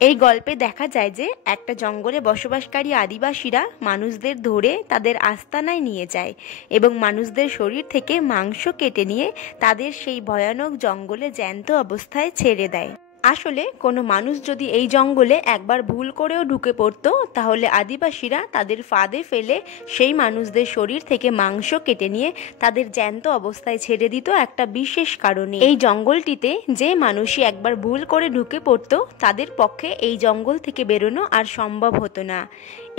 এই গল্পে দেখা যায় যে একটা জঙ্গলে বসবাসকারী আদিবাসীরা মানুষদের ধরে তাদের আস্তানায় নিয়ে যায় এবং মানুষদের শরীর থেকে মাংস কেটে নিয়ে তাদের সেই ভয়ানক জঙ্গলে জ্যান্ত অবস্থায় ছেড়ে দেয়। আসলে কোনো মানুষ যদি এই জঙ্গলে একবার ভুল করেও ঢুকে পড়তো তাহলে আদিবাসীরা তাদের ফাঁদে ফেলে সেই মানুষদের শরীর থেকে মাংস কেটে নিয়ে তাদের জ্যান্ত অবস্থায় ছেড়ে দিত একটা বিশেষ কারণে। এই জঙ্গলটিতে যে মানুষই একবার ভুল করে ঢুকে পড়তো তাদের পক্ষে এই জঙ্গল থেকে বেরোনো আর সম্ভব হতো না।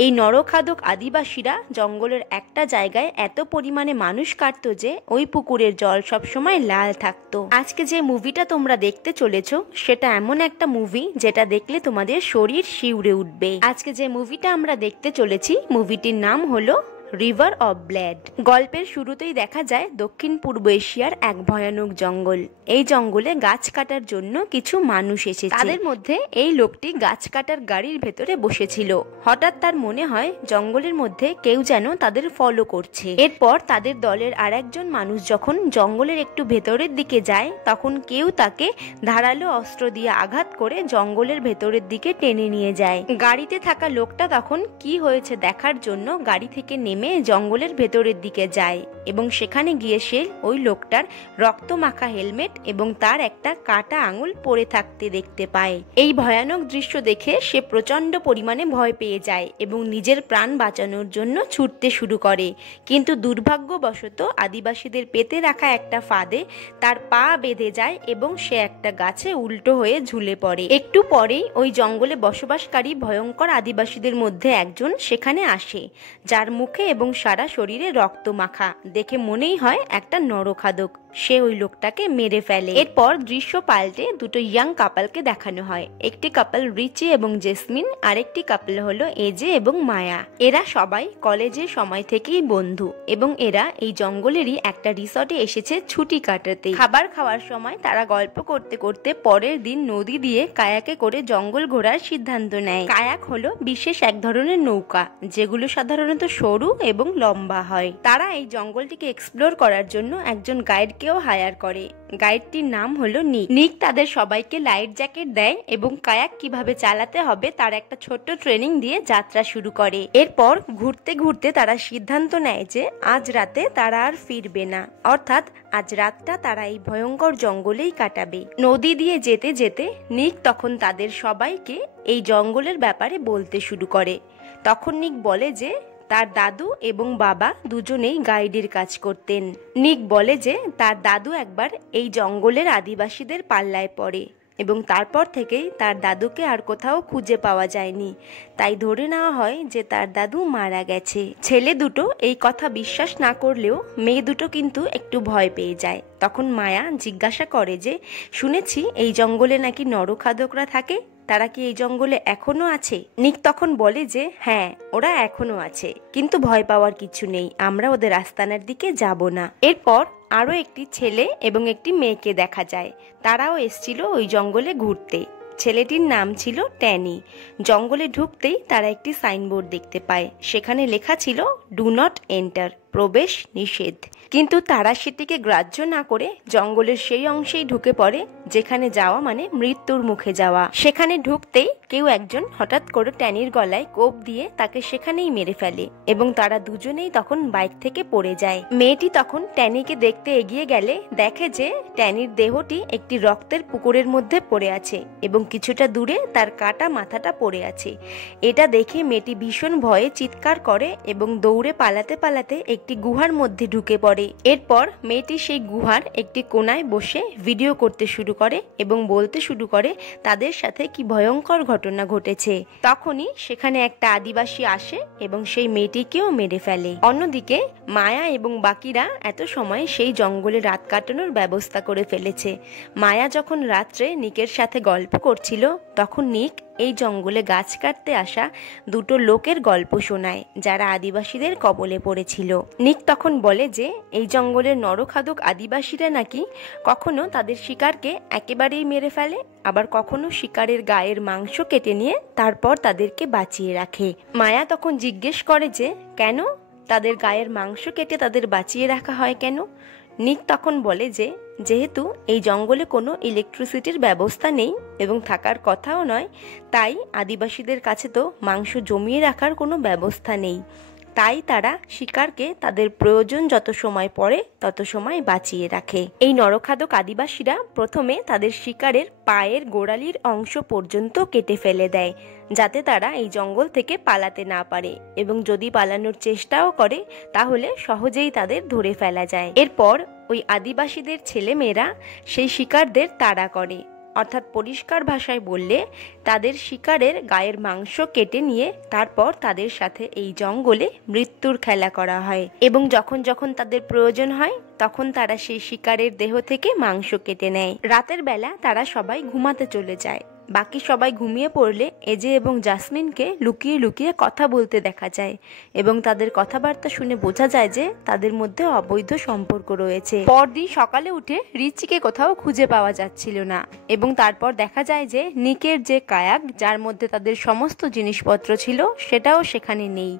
এই নরখাদক আদিবাসীরা জঙ্গলের একটা জায়গায় এত পরিমাণে মানুষ কাটতো যে ওই পুকুরের জল সবসময় লাল থাকতো। আজকে যে মুভিটা তোমরা দেখতে চলেছো সেটা এমন একটা মুভি যেটা দেখলে তোমাদের শরীর শিউরে উঠবে। আজকে যে মুভিটা আমরা দেখতে চলেছি মুভিটির নাম হলো রিভার অফ ব্লাড। গল্পের শুরুতেই দেখা যায় দক্ষিণ পূর্ব এশিয়ার এক ভয়ানক জঙ্গল। এই জঙ্গলে গাছ কাটার জন্য কিছু মানুষ এসেছে। তাদের মধ্যে এই লোকটি গাছ কাটার গাড়ির ভেতরে বসেছিল। হঠাৎ তার মনে হয় জঙ্গলের মধ্যে কেউ যেন তাদের ফলো করছে। এরপর তাদের দলের আরেকজন মানুষ যখন জঙ্গলের একটু ভেতরের দিকে যায় তখন কেউ তাকে ধারালো অস্ত্র দিয়ে আঘাত করে জঙ্গলের ভেতরের দিকে টেনে নিয়ে যায়। গাড়িতে থাকা লোকটা তখন কি হয়েছে দেখার জন্য গাড়ি থেকে নেমে জঙ্গলের ভেতরের দিকে যায় এবং সেখানে গিয়ে সে ওই লোকটার রক্ত মাখা হেলমেট এবং তার একটা কাটা আঙুল পড়ে থাকতে দেখতে পায়। এই ভয়ানক দৃশ্য দেখে সে প্রচন্ড পরিমাণে ভয় পেয়ে যায় এবং নিজের প্রাণ বাঁচানোর জন্য ছুটতে শুরু করে। কিন্তু দুর্ভাগ্যবশত আদিবাসীদের পেতে রাখা একটা ফাঁদে তার পা বেঁধে যায় এবং সে একটা গাছে উল্টো হয়ে ঝুলে পড়ে। একটু পরেই ওই জঙ্গলে বসবাসকারী ভয়ঙ্কর আদিবাসীদের মধ্যে একজন সেখানে আসে, যার মুখে এবং সারা শরীরে রক্ত মাখা। দেখে মনেই হয় একটা নরখাদক। সে ওই লোকটাকে মেরে ফেলে। এরপর দৃশ্য পাল্টে দুটো ইয়াং কাপলকে দেখানো হয়। একটি কাপল রিচি এবং জেসমিন, আরেকটি কাপল হলো এজে এবং মায়া। এরা সবাই কলেজের সময় থেকেই বন্ধু এবং এরা এই জঙ্গলেরই একটা রিসর্টে এসেছে ছুটি কাটাতে। খাবার খাওয়ার সময় তারা গল্প করতে করতে পরের দিন নদী দিয়ে কায়াকে করে জঙ্গল ঘোরার সিদ্ধান্ত নেয়। কায়াক হলো বিশেষ এক ধরনের নৌকা যেগুলো সাধারণত সরু এবং লম্বা হয়। তারা এই জঙ্গলটিকে এক্সপ্লোর করার জন্য একজন গাইড কেও হায়ার করে। গাইডটির নাম হলো নিক। নিক তাদের সবাইকে লাইট জ্যাকেট দেয় এবং কায়াক কিভাবে চালাতে হবে তার একটা ছোট্ট ট্রেনিং দিয়ে যাত্রা শুরু করে। এরপর ঘুরতে ঘুরতে তারা সিদ্ধান্ত নেয় যে আজ রাতে তারা আর ফিরবে না, অর্থাৎ আজ রাতটা তারা এই ভয়ঙ্কর জঙ্গলেই কাটাবে। নদী দিয়ে যেতে যেতে নিক তখন তাদের সবাইকে এই জঙ্গলের ব্যাপারে বলতে শুরু করে। তখন নিক বলে যে তার দাদু এবং বাবা দুজনেই গাইডের কাজ করতেন। নিক বলে যে তার দাদু একবার এই জঙ্গলের আদিবাসীদের পাল্লায় পড়ে এবং তারপর থেকেই তার দাদুকে আর কোথাও খুঁজে পাওয়া যায়নি। তাই ধরে নেওয়া হয় যে তার দাদু মারা গেছে। ছেলে দুটো এই কথা বিশ্বাস না করলেও মেয়ে দুটো কিন্তু একটু ভয় পেয়ে যায়। তখন মায়া জিজ্ঞাসা করে যে শুনেছি এই জঙ্গলে নাকি নরখাদকরা থাকে, তারা কি এই জঙ্গলে এখনো আছে? নিক তখন বলে যে হ্যাঁ, ওরা এখনো আছে, কিন্তু ভয় পাওয়ার কিছু নেই, আমরা ওদের আস্তানার দিকে যাব না। এরপর আরো একটি ছেলে এবং একটি মেয়েকে দেখা যায়। তারাও এসেছিল ওই জঙ্গলে ঘুরতে। ছেলেটির নাম ছিল ট্যানি। জঙ্গলে ঢুকতেই তারা একটি সাইনবোর্ড দেখতে পায়। সেখানে লেখা ছিল ডু নট এন্টার, প্রবেশ নিষেধ। কিন্তু তারা সেটিকে গ্রাহ্য না করে জঙ্গলের সেই অংশেই ঢুকে পড়ে যেখানে যাওয়া মানে মৃত্যুর মুখে যাওয়া। সেখানে ঢুকতেই কেউ একজন হঠাৎ করে ট্যানির গলায় কোপ দিয়ে তাকে সেখানেই মেরে ফেলে এবং তারা দুজনেই তখন বাইক থেকে পড়ে যায়। মেয়েটি তখন ট্যানিকে দেখতে এগিয়ে গেলে দেখে যে ট্যানির দেহটি একটি রক্তের পুকুরের মধ্যে পড়ে আছে এবং কিছুটা দূরে তার কাটা মাথাটা পড়ে আছে। এটা দেখে মেয়েটি ভীষণ ভয়ে চিৎকার করে এবং দৌড়ে পালাতে পালাতে একটি গুহার মধ্যে ঢুকে পড়ে। এরপর মেয়েটি সেই গুহার একটি কোনায় বসে ভিডিও করতে শুরু করে এবং বলতে শুরু করে তাদের সাথে কি ভয়ঙ্কর ঘটনা ঘটেছে। তখনই সেখানে একটা আদিবাসী আসে এবং সেই মেয়েটিকেও মেরে ফেলে। অন্যদিকে মায়া এবং বাকিরা এত সময় সেই জঙ্গলে রাত কাটানোর ব্যবস্থা করে ফেলেছে। মায়া যখন রাত্রে নিকের সাথে গল্প করছিল তখন নিক এই জঙ্গলে গাছ কাটতে আসা দুটো লোকের গল্প শোনায় যারা আদিবাসীদের কবলে পড়েছিল। নিক তখন বলে যে এই জঙ্গলের নরখাদক আদিবাসীরা নাকি কখনো তাদের শিকারকে একেবারেই মেরে ফেলে, আবার কখনো শিকারের গায়ের মাংস কেটে নিয়ে তারপর তাদেরকে বাঁচিয়ে রাখে। মায়া তখন জিজ্ঞেস করে যে কেন তাদের গায়ের মাংস কেটে তাদের বাঁচিয়ে রাখা হয় কেন? নিক তখন বলে যে যেহেতু এই জঙ্গলে কোনো ইলেকট্রিসিটির ব্যবস্থা নেই এবং থাকার কথাও নয়, তাই আদিবাসীদের কাছে তো মাংস জমিয়ে রাখার কোনো ব্যবস্থা নেই। তাই তারা শিকারকে তাদের প্রয়োজন যত সময় পড়ে তত সময় বাঁচিয়ে রাখে। এই নরখাদক আদিবাসীরা প্রথমে তাদের শিকারের পায়ের গোড়ালির অংশ পর্যন্ত কেটে ফেলে দেয়, যাতে তারা এই জঙ্গল থেকে পালাতে না পারে, এবং যদি পালানোর চেষ্টাও করে তাহলে সহজেই তাদের ধরে ফেলা যায়। এরপর ওই আদিবাসীদের ছেলেমেয়েরা সেই শিকারদের তাড়া করে, অর্থাৎ পরিষ্কার ভাষায় বললে তাদের শিকারের গায়ের মাংস কেটে নিয়ে তারপর তাদের সাথে এই জঙ্গলে মৃত্যুর খেলা করা হয়। এবং যখন যখন তাদের প্রয়োজন হয় তখন তারা সেই শিকারের দেহ থেকে মাংস কেটে নেয়। রাতের বেলা তারা সবাই ঘুমাতে চলে যায়। বাকি সবাই ঘুমিয়ে পড়লে এজে এবং জাসমিনকে লুকিয়ে লুকিয়ে কথা বলতে দেখা যায়, এবং তাদের কথাবার্তা শুনে বোঝা যায় যে তাদের মধ্যে অবৈধ সম্পর্ক রয়েছে। পরদিন সকালে উঠে রিচিকে কোথাও খুঁজে পাওয়া যাচ্ছিল না, এবং তারপর দেখা যায় যে নিকের যে কায়াক যার মধ্যে তাদের সমস্ত জিনিসপত্র ছিল সেটাও সেখানে নেই,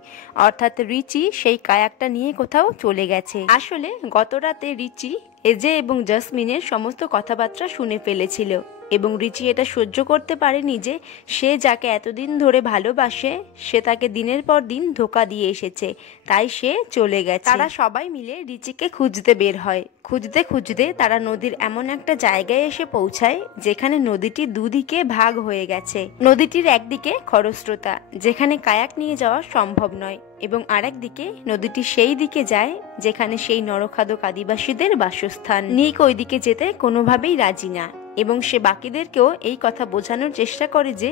অর্থাৎ রিচি সেই কায়াকটা নিয়ে কোথাও চলে গেছে। আসলে গত রাতে রিচি এজে এবং জাসমিনের সমস্ত কথাবার্তা শুনে ফেলেছিল, এবং রিচি এটা সহ্য করতে পারেনি যে সে যাকে এতদিন ধরে ভালোবাসে সে তাকে দিনের পর দিন ধোঁকা দিয়ে এসেছে, তাই সে চলে গেছে। তারা সবাই মিলে রিচিকে খুঁজতে বের হয়। খুঁজতে খুঁজতে তারা নদীর এমন একটা জায়গায় এসে পৌঁছায় যেখানে নদীটি দুদিকে ভাগ হয়ে গেছে। নদীটির একদিকে খরস্রোতা, যেখানে কায়াক নিয়ে যাওয়া সম্ভব নয়, এবং আরেক দিকে নদীটি সেই দিকে যায় যেখানে সেই নরখাদক আদিবাসীদের বাসস্থান। নিক ওই দিকে যেতে কোনোভাবেই রাজি না, এবং সে বাকিদেরকেও এই কথা বোঝানোর চেষ্টা করে যে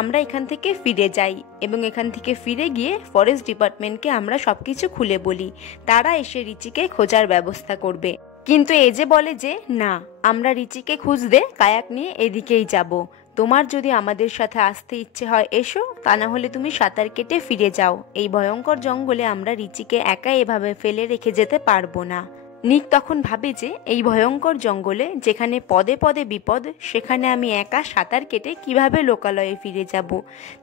আমরা এখান থেকে ফিরে যাই, এবং এখান থেকে ফিরে গিয়ে ফরেস্ট ডিপার্টমেন্টকে আমরা সবকিছু খুলে বলি, তারা এসে রিচিকে খোঁজার ব্যবস্থা করবে। কিন্তু এজে বলে যে না, আমরা রিচিকে খুঁজতে কায়াক নিয়ে এদিকেই যাব। তোমার যদি আমাদের সাথে আসতে ইচ্ছে হয় এসো, তা না হলে তুমি সাঁতার কেটে ফিরে যাও। এই ভয়ঙ্কর জঙ্গলে আমরা রিচিকে একা এভাবে ফেলে রেখে যেতে পারবো না। নিক তখন ভাবে যে এই ভয়ঙ্কর জঙ্গলে যেখানে পদে পদে বিপদ, সেখানে আমি একা সাঁতার কেটে কিভাবে লোকালয়ে ফিরে যাব।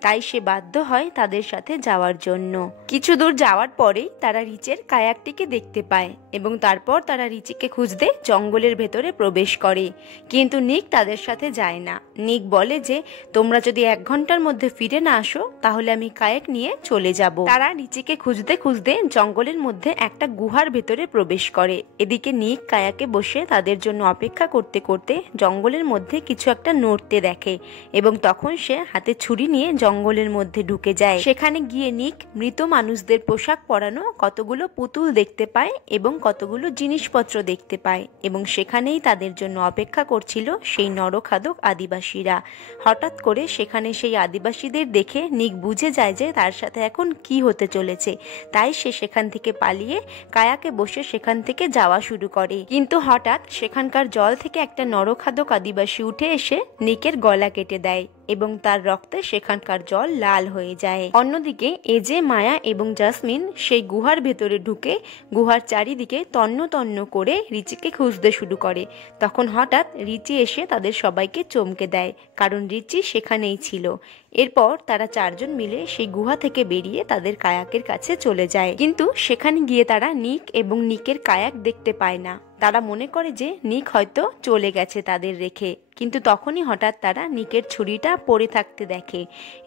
তাই সে বাধ্য হয় তাদের সাথে যাওয়ার জন্য। কিছু দূর যাওয়ার পরেই তারা রিচের কায়াকটিকে দেখতে পায়, এবং তারপর তারা রিচিকে খুঁজতে জঙ্গলের ভেতরে প্রবেশ করে। কিন্তু নিক তাদের সাথে যায় না। নিক বলে যে তোমরা যদি 1 ঘন্টার মধ্যে ফিরে না আসো তাহলে আমি কায়াক নিয়ে চলে যাব। তারা রিচিকে খুঁজতে খুঁজতে জঙ্গলের মধ্যে একটা গুহার ভেতরে প্রবেশ করে। এদিকে নিক কায়াকে বসে তাদের জন্য অপেক্ষা করতে করতে জঙ্গলের মধ্যে কিছু একটা নড়তে দেখে, এবং তখন সে হাতে ছুরি নিয়ে জঙ্গলের মধ্যে ঢুকে যায়। সেখানে গিয়ে নিক মৃত মানুষদের পোশাক পরানো কতগুলো পুতুল দেখতে পায় এবং কতগুলো জিনিসপত্র দেখতে পায়, এবং সেখানেই তাদের জন্য অপেক্ষা করছিল সেই নরখাদক আদিবাসীরা। হঠাৎ করে সেখানে সেই আদিবাসীদের দেখে নিক বুঝে যায় যে তার সাথে এখন কি হতে চলেছে। তাই সে সেখান থেকে পালিয়ে কায়াকে বসে সেখান থেকে যাওয়া শুরু করে। কিন্তু হঠাৎ সেখানকার জল থেকে একটা নরখাদক আদিবাসী উঠে এসে নিকের গলা কেটে দেয়, এবং তার রক্তে সেখানকার জল লাল হয়ে যায়। অন্যদিকে এজে, মায়া এবং জাসমিন সেই গুহার ভেতরে ঢুকে গুহার চারিদিকে তন্ন তন্ন করে রিচিকে খুঁজতে শুরু করে। তখন হঠাৎ রিচি এসে তাদের সবাইকে চমকে দেয়, কারণ রিচি সেখানেই ছিল। এরপর তারা 4 জন মিলে সেই গুহা থেকে বেরিয়ে তাদের কায়াকের কাছে চলে যায়। কিন্তু সেখানে গিয়ে তারা নিক এবং নিকের কায়াক দেখতে পায় না। তারা মনে করে যে নিক হয়তো চলে গেছে তাদের রেখে, কিন্তু তখনই হঠাৎ তারা নিকের ছুরিটা পড়ে থাকতে দেখে,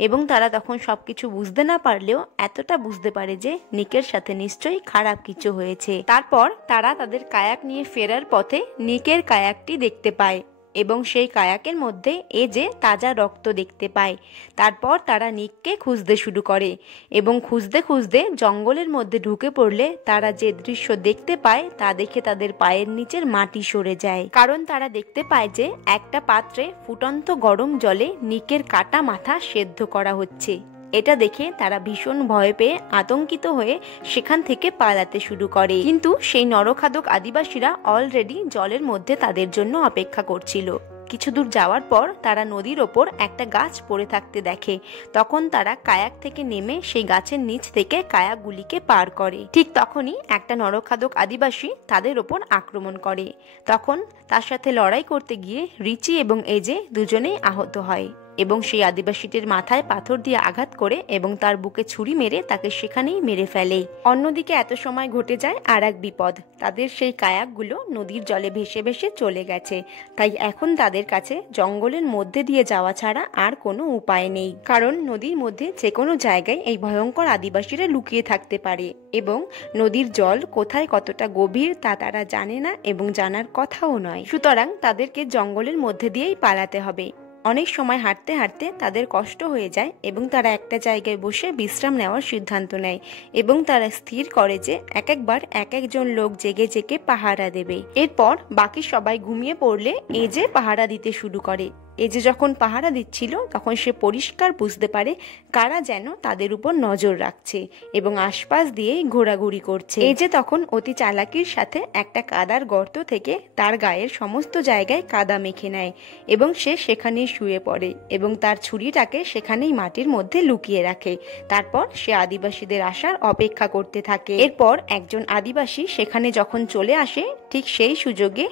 এবং তারা তখন সবকিছু বুঝতে না পারলেও এতটা বুঝতে পারে যে নিকের সাথে নিশ্চয়ই খারাপ কিছু হয়েছে। তারপর তারা তাদের কায়াক নিয়ে ফেরার পথে নিকের কায়াকটি দেখতে পায়, এবং সেই কায়াকের মধ্যে এজে তাজা রক্ত দেখতে পায়। তারপর তারা নিককে খুঁজতে শুরু করে, এবং খুঁজতে খুঁজতে জঙ্গলের মধ্যে ঢুকে পড়লে তারা যে দৃশ্য দেখতে পায় তা দেখে তাদের পায়ের নিচের মাটি সরে যায়। কারণ তারা দেখতে পায় যে একটা পাত্রে ফুটন্ত গরম জলে নিকের কাটা মাথা সেদ্ধ করা হচ্ছে। এটা দেখে তারা ভীষণ ভয় পেয়ে আতঙ্কিত হয়ে সেখান থেকে পালাতে শুরু করে। কিন্তু সেই নরখাদক আদিবাসীরা অলরেডি জলের মধ্যে তাদের জন্য অপেক্ষা করছিল। কিছু দূর যাওয়ার পর তারা নদীর ওপর একটা গাছ পড়ে থাকতে দেখে। তখন তারা কায়াক থেকে নেমে সেই গাছের নিচ থেকে কায়াকগুলিকে পার করে। ঠিক তখনই একটা নরখাদক আদিবাসী তাদের ওপর আক্রমণ করে। তখন তার সাথে লড়াই করতে গিয়ে রিচি এবং এজে দুজনেই আহত হয়। এবং সেই আদিবাসীটির মাথায় পাথর দিয়ে আঘাত করে এবং তার বুকে ছুরি মেরে তাকে সেখানেই মেরে ফেলে। অন্যদিকে এত সময় ঘটে যায় আর এক বিপদ। তাদের সেই কায়াকগুলো নদীর জলে ভেসে ভেসে চলে গেছে। তাই এখন তাদের কাছে জঙ্গলের মধ্যে দিয়ে যাওয়া ছাড়া আর কোনো উপায় নেই, কারণ নদীর মধ্যে যে কোনো জায়গায় এই ভয়ঙ্কর আদিবাসীরা লুকিয়ে থাকতে পারে এবং নদীর জল কোথায় কতটা গভীর তা তারা জানে না এবং জানার কথাও নয়। সুতরাং তাদেরকে জঙ্গলের মধ্যে দিয়েই পালাতে হবে। অনেক সময় হাঁটতে হাঁটতে তাদের কষ্ট হয়ে যায় এবং তারা একটা জায়গায় বসে বিশ্রাম নেওয়ার সিদ্ধান্ত নেয় এবং তারা স্থির করে যে একবার এক একজন লোক জেগে জেগে পাহারা দেবে। এরপর বাকি সবাই ঘুমিয়ে পড়লে এজে পাহারা দিতে শুরু করে। এজে যখন পাহারা দিচ্ছিল তখন সে পরিষ্কার বুঝতে পারে কারা যেন তাদের উপর নজর রাখছে এবং আশপাশ দিয়ে ঘোরাঘুরি করছে। এজে তখন অতি চালাকির সাথে একটা কাদার গর্ত থেকে তার গায়ের সমস্ত জায়গায় কাদা মেখে নেয় এবং সে সেখানেই শুয়ে পড়ে এবং তার ছুরিটাকে সেখানেই মাটির মধ্যে লুকিয়ে রাখে। তারপর সে আদিবাসীদের আসার অপেক্ষা করতে থাকে। এরপর একজন আদিবাসী সেখানে যখন চলে আসে ঠিক সেই সুযোগে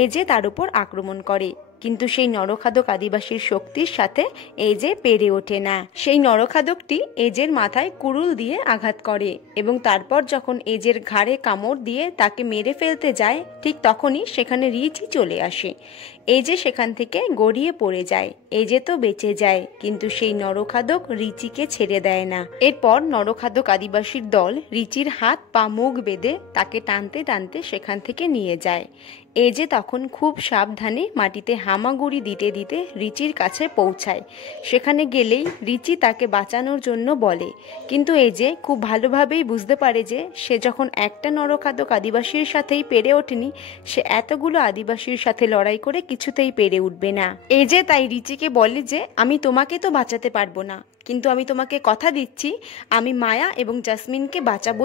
এজে তার উপর আক্রমণ করে, কিন্তু সেই নরখাদক আদিবাসীর শক্তির সাথে এজে পেরে ওঠে না। সেই নরখাদকটি এজের মাথায় কুড়ুল দিয়ে আঘাত করে এবং তারপর যখন এজের ঘাড়ে কামড় দিয়ে তাকে মেরে ফেলতে যায় ঠিক তখনই সেখানে রিচি চলে আসে। এজে সেখান থেকে গড়িয়ে পড়ে যায়। এজে তো বেঁচে যায়, কিন্তু সেই নরখাদক রিচিকে ছেড়ে দেয় না। এরপর নরখাদক আদিবাসীর দল রিচির হাত পা মুখ বেঁধে তাকে টানতে টানতে সেখান থেকে নিয়ে যায়। এজে তখন খুব সাবধানে মাটিতে হামাগুড়ি দিতে দিতে রিচির কাছে পৌঁছায়। সেখানে গেলেই রিচি তাকে বাঁচানোর জন্য বলে, কিন্তু এজে খুব ভালোভাবেই বুঝতে পারে যে সে যখন একটা নরখাদক আদিবাসীর সাথেই পেরে ওঠেনি, সে এতগুলো আদিবাসীর সাথে লড়াই করে কিছুতেই পেরে উঠবে না। এজে তাই রিচিকে বলে যে আমি তোমাকে তো বাঁচাতে পারবো না, কিন্তু আমি তোমাকে কথা দিচ্ছি আমি মায়া এবং জাসমিনকে বাঁচাবো।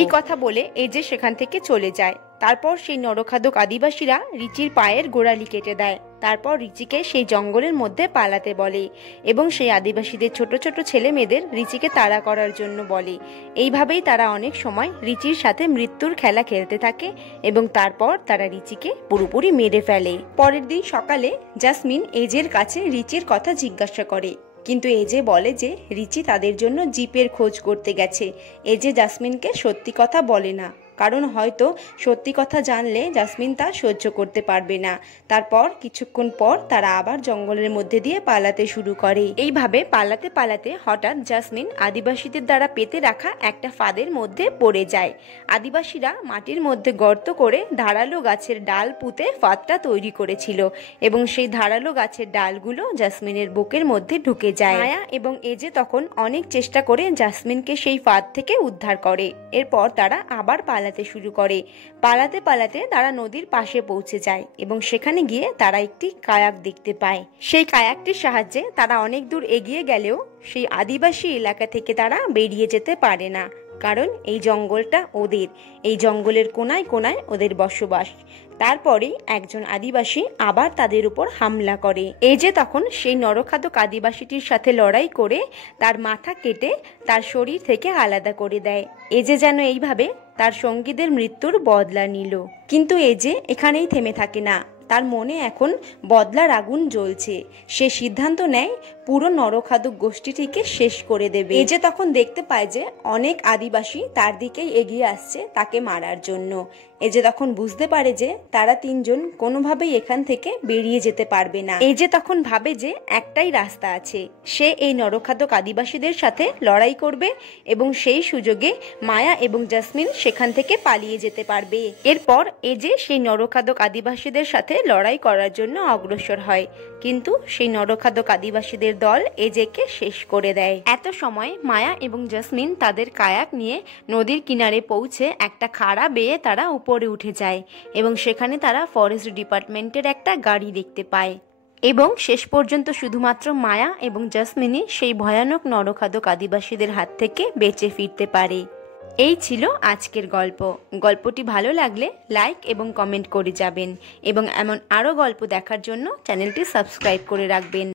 এই কথা বলে এজে সেখান থেকে চলে যায়। তারপর সেই নরখাদক আদিবাসীরা রিচির পায়ের গোড়ালি কেটে দেয়। তারপর রিচিকে সেই জঙ্গলের মধ্যে পালাতে বলে এবং সেই আদিবাসীদের ছোট ছোট ছেলে মেয়েদের রিচিকে তাড়া করার জন্য বলে। এইভাবেই তারা অনেক সময় রিচির সাথে মৃত্যুর খেলা খেলতে থাকে এবং তারপর তারা রিচিকে পুরোপুরি মেরে ফেলে। পরের দিন সকালে জাসমিন এজের কাছে রিচির কথা জিজ্ঞাসা করে, কিন্তু এজে বলে যে রিচি তাদের জন্য জিপের খোঁজ করতে গেছে। এজে জাসমিনকে সত্যি কথা বলে না, কারণ হয়তো সত্যি কথা জানলে জাসমিন তা সহ্য করতে পারবে না। তারপর কিছুক্ষণ পর তারা আবার জঙ্গলের মধ্যে দিয়ে পালাতে শুরু করে। এইভাবে পালাতে পালাতে হঠাৎ জাসমিন আদিবাসীদের দ্বারা পেতে রাখা একটা ফাঁদের মধ্যে পড়ে যায়। আদিবাসীরা মাটির মধ্যে গর্ত করে ধারালো গাছের ডাল পুঁতে ফাঁদটা তৈরি করেছিল এবং সেই ধারালো গাছের ডালগুলো জাসমিনের বুকের মধ্যে ঢুকে যায়। মায়া এবং এজে তখন অনেক চেষ্টা করে জাসমিনকে সেই ফাঁদ থেকে উদ্ধার করে। এরপর তারা আবার পালাতে শুরু করে। পালাতে পালাতে তারা নদীর পাশে পৌঁছে যায় এবং সেখানে গিয়ে তারা একটি কায়াক দেখতে পায়। সেই কায়াকটির সাহায্যে তারা অনেক দূর এগিয়ে গেলেও সেই আদিবাসী এলাকা থেকে তারা বেরিয়ে যেতে পারে না, কারণ এই জঙ্গলটা ওদের। এই জঙ্গলের কোনায় কোনায় ওদের বসবাস। তারপরেই একজন আদিবাসী আবার তাদের উপর হামলা করে। এজে তখন সেই নরখাদক আদিবাসীটির সাথে লড়াই করে তার মাথা কেটে তার শরীর থেকে আলাদা করে দেয়। এজে যেন এইভাবে তার সঙ্গীদের মৃত্যুর বদলা নিল। কিন্তু এজে এখানেই থেমে থাকে না, তার মনে এখন বদলার আগুন জ্বলছে। সে সিদ্ধান্ত নেয় পুরো নরখাদক গোষ্ঠীটিকে শেষ করে দেবে। এজে তখন দেখতে পায় যে অনেক আদিবাসী তার দিকেই এগিয়ে আসছে তাকে মারার জন্য। এজে তখন বুঝতে পারে যে তারা তিনজন কোনোভাবেই এখান থেকে বেরিয়ে যেতে পারবে না। এজে তখন ভাবে যে একটাই রাস্তা আছে, সে এই নরখাদক আদিবাসীদের সাথে লড়াই করবে এবং সেই সুযোগে মায়া এবং জাসমিন সেখান থেকে পালিয়ে যেতে পারবে। এরপর এজে সেই নরখাদক আদিবাসীদের সাথে লড়াই করার জন্য অগ্রসর হয়, কিন্তু সেই নরখাদক আদিবাসীদের দল এজেকে শেষ করে দেয়। এত সময় মায়া এবং জাসমিন তাদের কায়াক নিয়ে নদীর কিনারে পৌঁছে একটা খাড়া বেয়ে তারা উপরে উঠে যায় এবং সেখানে তারা ফরেস্ট ডিপার্টমেন্টের একটা গাড়ি দেখতে পায় এবং শেষ পর্যন্ত শুধুমাত্র মায়া এবং জাসমিনই সেই ভয়ানক নরখাদক আদিবাসীদের হাত থেকে বেঁচে ফিরতে পারে। এই ছিল আজকের গল্প। গল্পটি ভালো লাগলে লাইক এবং কমেন্ট করে যাবেন এবং এমন আরও গল্প দেখার জন্য চ্যানেলটি সাবস্ক্রাইব করে রাখবেন।